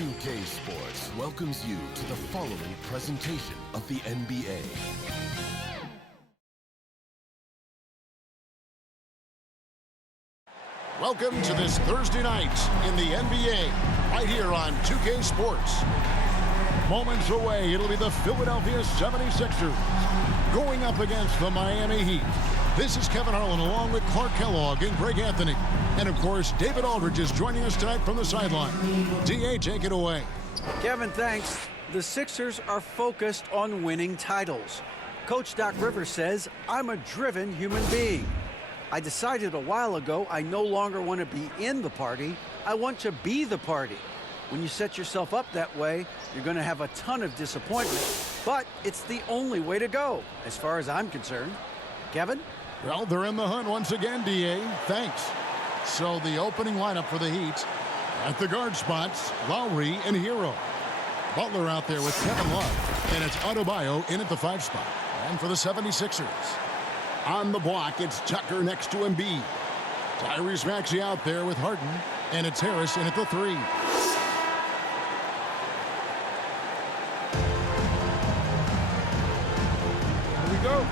2K Sports welcomes you to the following presentation of the NBA. Welcome to this Thursday night in the NBA, right here on 2K Sports. Moments away, it'll be the Philadelphia 76ers going up against the Miami Heat. This is Kevin Harlan along with Clark Kellogg and Greg Anthony. And, of course, David Aldridge is joining us tonight from the sideline. D.A., take it away. Kevin, thanks. The Sixers are focused on winning titles. Coach Doc Rivers says, I'm a driven human being. I decided a while ago I no longer want to be in the party. I want to be the party. When you set yourself up that way, you're going to have a ton of disappointment. But it's the only way to go, as far as I'm concerned. Kevin? Well, they're in the hunt once again, D.A. Thanks. So the opening lineup for the Heat, at the guard spots, Lowry and Hero. Butler out there with Kevin Love, and it's Adebayo in at the 5 spot. And for the 76ers, on the block, it's Tucker next to Embiid. Tyrese Maxey out there with Harden, and it's Harris in at the 3. Here we go.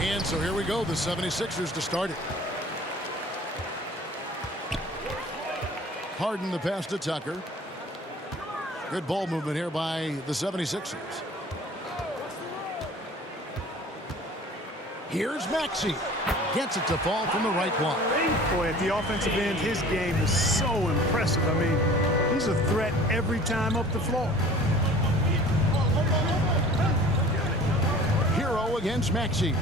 And so here we go, the 76ers to start it. Harden the pass to Tucker. Good ball movement here by the 76ers. Here's Maxey. Gets it to fall from the right block. Boy, at the offensive end, his game is so impressive. I mean, he's a threat every time up the floor. Hero against Maxey.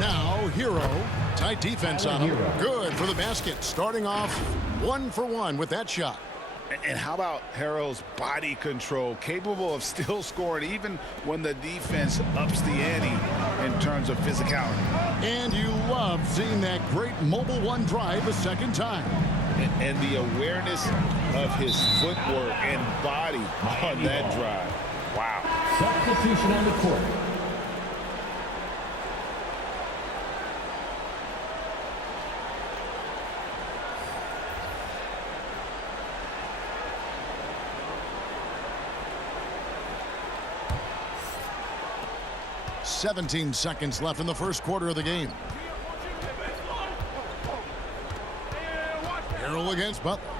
Now Hero. Tight defense on him. Good for the basket. Starting off 1 for 1 with that shot. And how about Harrell's body control, capable of still scoring even when the defense ups the ante in terms of physicality. And you love seeing that great mobile one drive a second time. And the awareness of his footwork and body on that drive. Wow. Substitution on the court. "17 seconds left in the first quarter of the game. Harrell against Butler.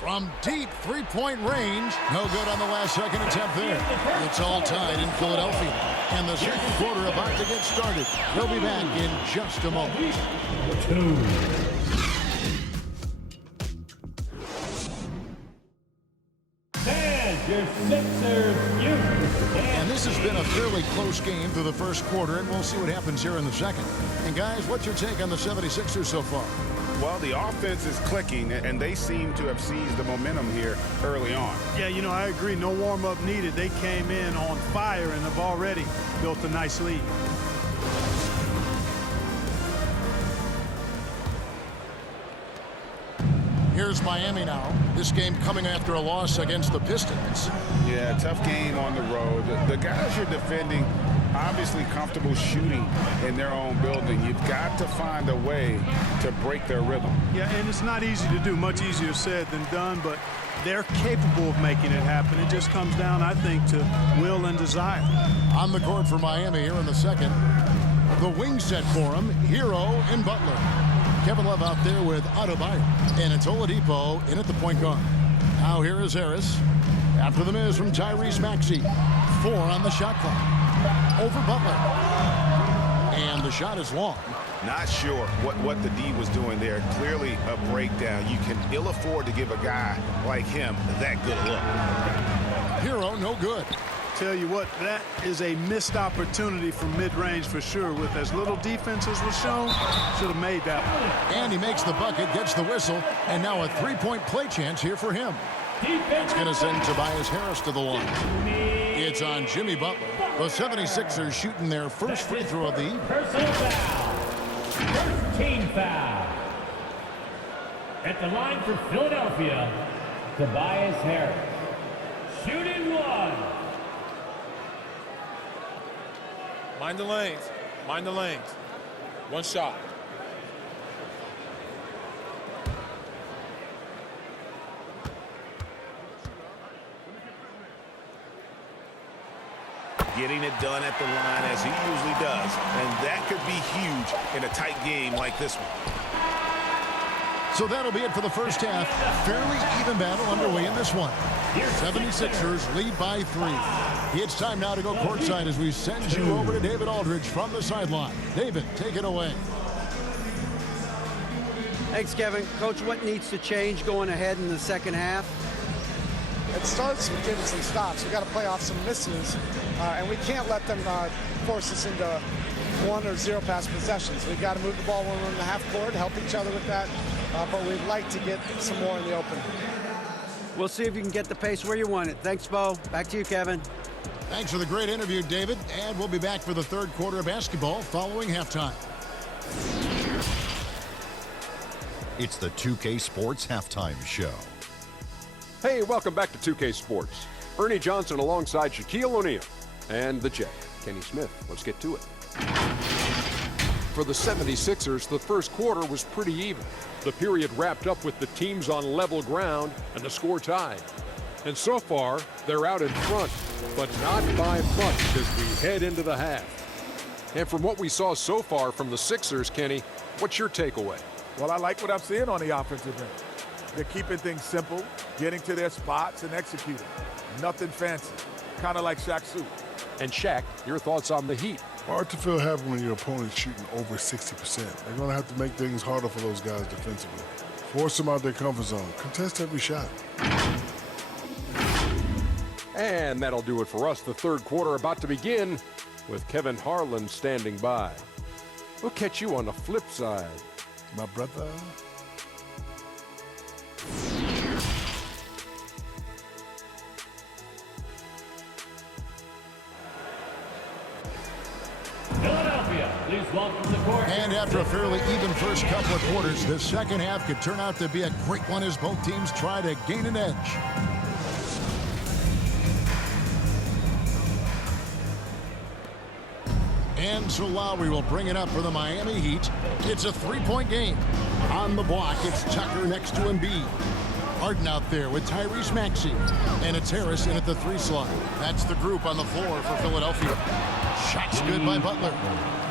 From deep three-point range. No good on the last second attempt there. It's all tied in Philadelphia. And the second quarter about to get started. We'll be back in just a moment. And this has been a fairly close game through the first quarter, and we'll see what happens here in the second. And guys, what's your take on the 76ers so far? Well, the offense is clicking, and they seem to have seized the momentum here early on. Yeah, you know, I agree. No warm-up needed. They came in on fire and have already built a nice lead. Here's Miami now. This game coming after a loss against the Pistons. Yeah, tough game on the road. The guys you're defending, obviously comfortable shooting in their own building. You've got to find a way to break their rhythm. Yeah, and it's not easy to do. Much easier said than done, but they're capable of making it happen. It just comes down, I think, to will and desire. On the court for Miami here in the second. The wing set for him, Hero and Butler. Kevin Love out there with Adebayo. And it's Oladipo in at the point guard. Now here is Harris. After the miss from Tyrese Maxey. 4 on the shot clock. Over Butler. And the shot is long. Not sure what the D was doing there. Clearly a breakdown. You can ill afford to give a guy like him that good a look. Hero, no good. Tell you what, that is a missed opportunity from mid-range for sure. With as little defense as was shown, should have made that one. And he makes the bucket, gets the whistle, and now a three-point play chance here for him. That's going to send Tobias Harris to the line. It's on Jimmy Butler. The 76ers shooting their first free throw of the evening. Personal foul. First team foul. At the line for Philadelphia, Tobias Harris. Shooting one. Mind the lanes. Mind the lanes. One shot. Getting it done at the line as he usually does. And that could be huge in a tight game like this one. So that'll be it for the first half. Fairly even battle underway in this one. 76ers lead by 3. It's time now to go courtside as we send you over to David Aldridge from the sideline. David, take it away. Thanks, Kevin. Coach, what needs to change going ahead in the second half? It starts with getting some stops. We've got to play off some misses, and we can't let them force us into 1 or 0 pass possessions. We've got to move the ball when we're in the half court, help each other with that, but we'd like to get some more in the open. We'll see if you can get the pace where you want it. Thanks, Bo. Back to you, Kevin. Thanks for the great interview, David. And we'll be back for the third quarter of basketball following halftime. It's the 2K Sports Halftime Show. Hey, welcome back to 2K Sports. Ernie Johnson alongside Shaquille O'Neal. And the Jet, Kenny Smith. Let's get to it. For the 76ers, the first quarter was pretty even. The period wrapped up with the teams on level ground and the score tied. And so far, they're out in front, but not by much as we head into the half. And from what we saw so far from the Sixers, Kenny, what's your takeaway? Well, I like what I'm seeing on the offensive end. They're keeping things simple, getting to their spots and executing. Nothing fancy, kind of like Shaq's suit. And Shaq, your thoughts on the Heat? Hard to feel happy when your opponent's shooting over 60%. They're going to have to make things harder for those guys defensively. Force them out their comfort zone. Contest every shot. And that'll do it for us. The third quarter about to begin with Kevin Harlan standing by. We'll catch you on the flip side. My brother. Philadelphia, please welcome the court. And after a fairly even first couple of quarters, the second half could turn out to be a great one as both teams try to gain an edge. And so Lowry will bring it up for the Miami Heat. It's a three-point game. On the block, it's Tucker next to Embiid. Harden out there with Tyrese Maxey. And it's Harris in at the 3 slot. That's the group on the floor for Philadelphia. Shots good by Butler.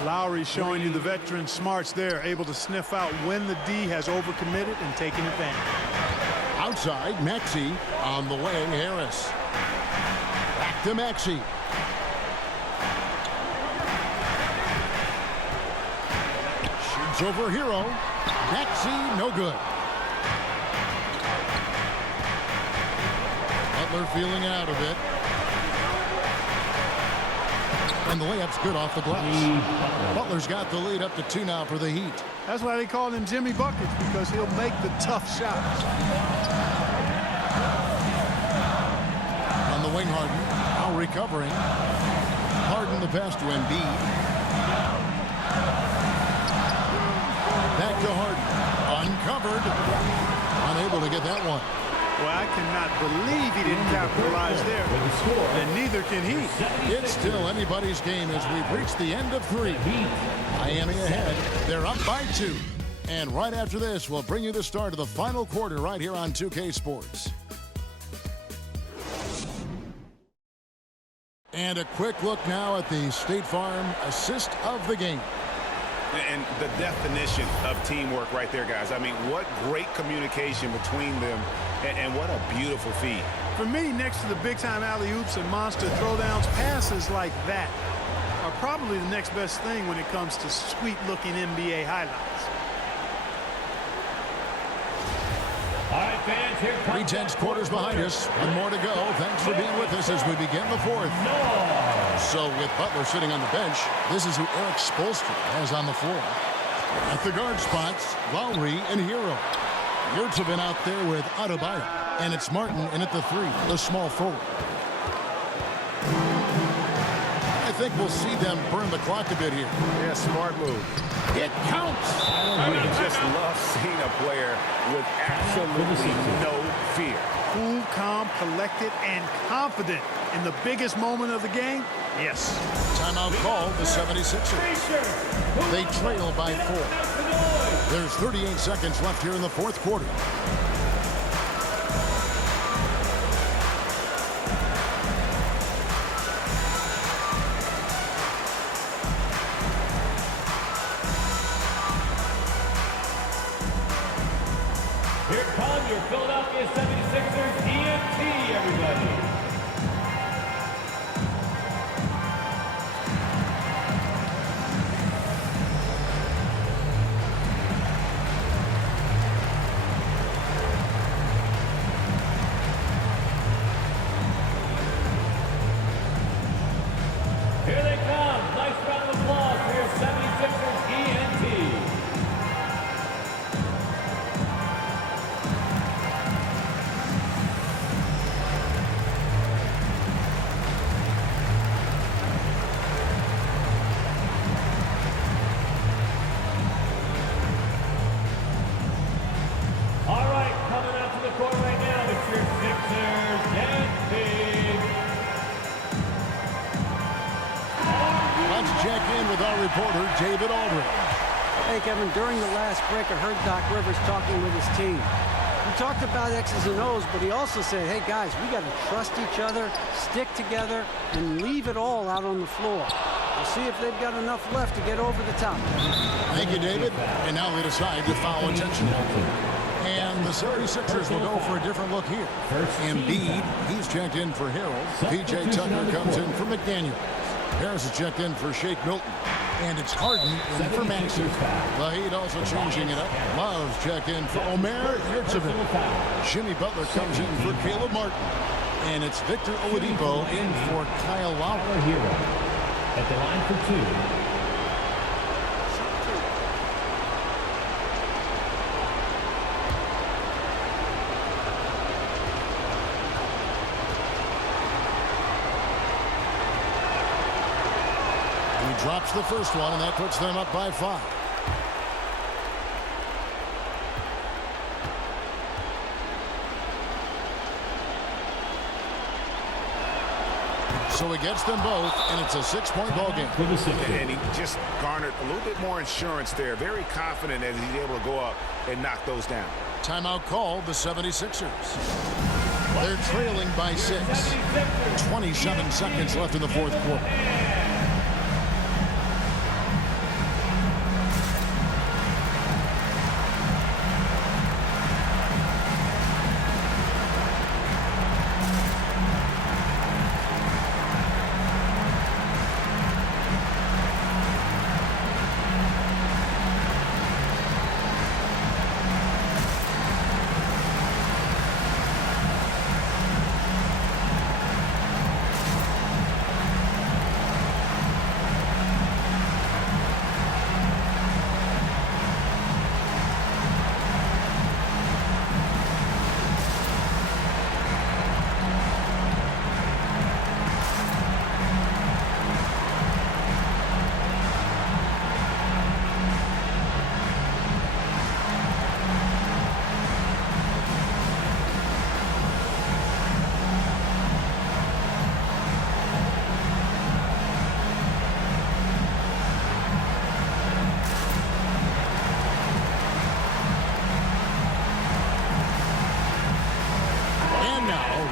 Lowry showing you the veteran smarts there, able to sniff out when the D has overcommitted and taking advantage. Outside, Maxey on the wing, Harris. Back to Maxey. Shoots over Hero. Maxey, no good. Butler feeling out a bit. And the layup's good off the glass. Butler's got the lead up to 2 now for the Heat. That's why they call him Jimmy Buckets, because he'll make the tough shots. On the wing, Harden. Now recovering. Harden the pass to Embiid. Back to Harden. Uncovered. Unable to get that one. Well, I cannot believe he didn't capitalize there. And neither can he. It's still anybody's game as we've reached the end of 3. Miami ahead. They're up by 2. And right after this, we'll bring you the start of the final quarter right here on 2K Sports. And a quick look now at the State Farm assist of the game. And the definition of teamwork right there, guys. I mean, what great communication between them, and what a beautiful feed. For me, next to the big-time alley-oops and monster throwdowns, passes like that are probably the next best thing when it comes to sweet-looking NBA highlights. All right, fans, here comes 3 tenths quarters behind us. 1 more to go. Thanks for being with us as we begin the 4th. So with Butler sitting on the bench, this is who Eric Spoelstra has on the floor. At the guard spots, Lowry and Hero. Yurts have been out there with Adebayo. And it's Martin in at the 3, the small forward. I think we'll see them burn the clock a bit here. Yeah, smart move. It counts. I just love seeing a player with absolutely no fear. Cool, calm, collected, and confident in the biggest moment of the game. Yes. Timeout called the 76ers. They trail by 4. There's 38 seconds left here in the fourth quarter. Here come your Philadelphia 76ers ENT, everybody. Here they come. Nice round of applause for your 76ers ENT. All right, coming out to the court right now, it's your Sixers ENT. Let's check in with our reporter, David Aldridge. Hey, Kevin, during the last break, I heard Doc Rivers talking with his team. He talked about X's and O's, but he also said, hey, guys, we got to trust each other, stick together, and leave it all out on the floor. We'll see if they've got enough left to get over the top. Thank you, David. And now they decide to foul intentional. And the 76ers will go for a different look here. Embiid, he's checked in for Harold. P.J. Tucker comes in for McDaniel. Harris is checked in for Shake Milton. And it's Harden in for Maxey. The Heat also changing it up. Love's checked in for Omer Yurtseven. Jimmy Butler comes in for Caleb Martin. And it's Victor Oladipo in for Kyle Lowry. At the line for 2. He drops the first one, and that puts them up by 5. So he gets them both, and it's a 6-point ball game. And he just garnered a little bit more insurance there. Very confident as he's able to go up and knock those down. Timeout called the 76ers. They're trailing by 6. 27 seconds left in the fourth quarter.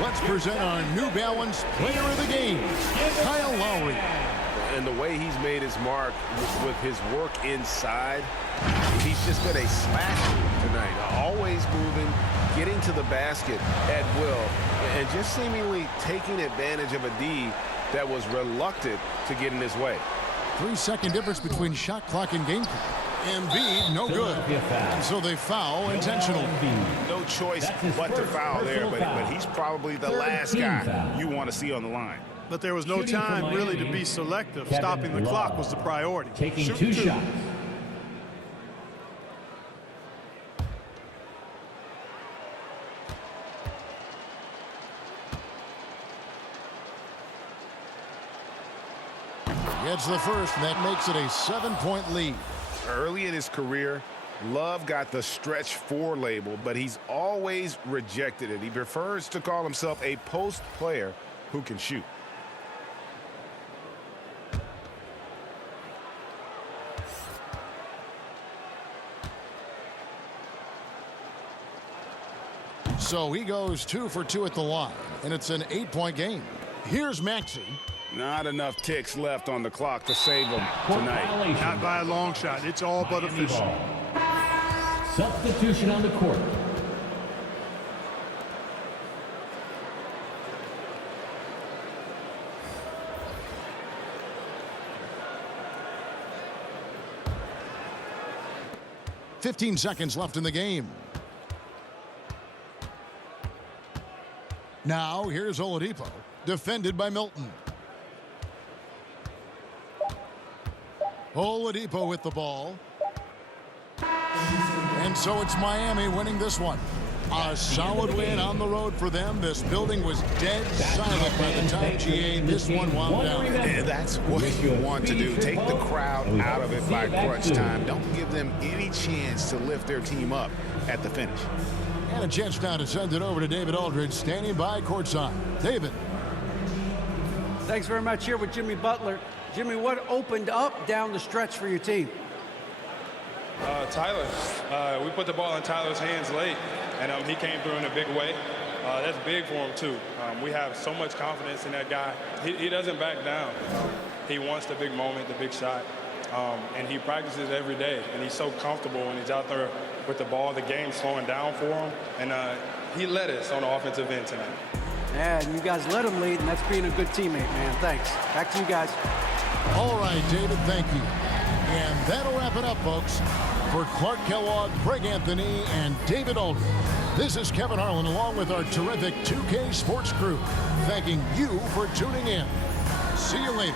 Let's present our New Balance Player of the Game, Kyle Lowry. And the way he's made his mark with his work inside, he's just been a slasher tonight. Always moving, getting to the basket at will, and just seemingly taking advantage of a D that was reluctant to get in his way. 3-second difference between shot clock and game clock. Embiid, no good. And so they foul intentionally. No choice but to foul there, but he's probably the last guy you want to see on the line. But there was no time really to be selective. Stopping the clock was the priority. Taking 2 shots. Gets the first, and that makes it a 7-point lead. Early in his career, Love got the stretch 4 label, but he's always rejected it. He prefers to call himself a post player who can shoot. So he goes 2 for 2 at the line, and it's an 8-point game. Here's Maxey. Not enough ticks left on the clock to save them tonight. Not by a long shot. It's all but official. Substitution on the court. "15 seconds left in the game. Now here's Oladipo, defended by Milton. Oladipo with the ball. And so it's Miami winning this one. A solid win on the road for them. This building was dead silent by the time GA this one wound down. And that's what you want to do. Take the crowd out of it by crunch time. Don't give them any chance to lift their team up at the finish. And a chance now to send it over to David Aldridge, standing by courtside. David. Thanks very much. Here with Jimmy Butler. Jimmy, what opened up down the stretch for your team? Tyler. We put the ball in Tyler's hands late, and he came through in a big way. That's big for him, too. We have so much confidence in that guy. He doesn't back down. He wants the big moment, the big shot, and he practices every day, and he's so comfortable when he's out there with the ball. The game's slowing down for him, and he led us on the offensive end tonight. Yeah, and you guys let him lead, and that's being a good teammate, man. Thanks. Back to you guys. All right, David, thank you. And that'll wrap it up, folks. For Clark Kellogg, Craig Anthony, and David Aldridge, this is Kevin Harlan along with our terrific 2K Sports crew, thanking you for tuning in. See you later.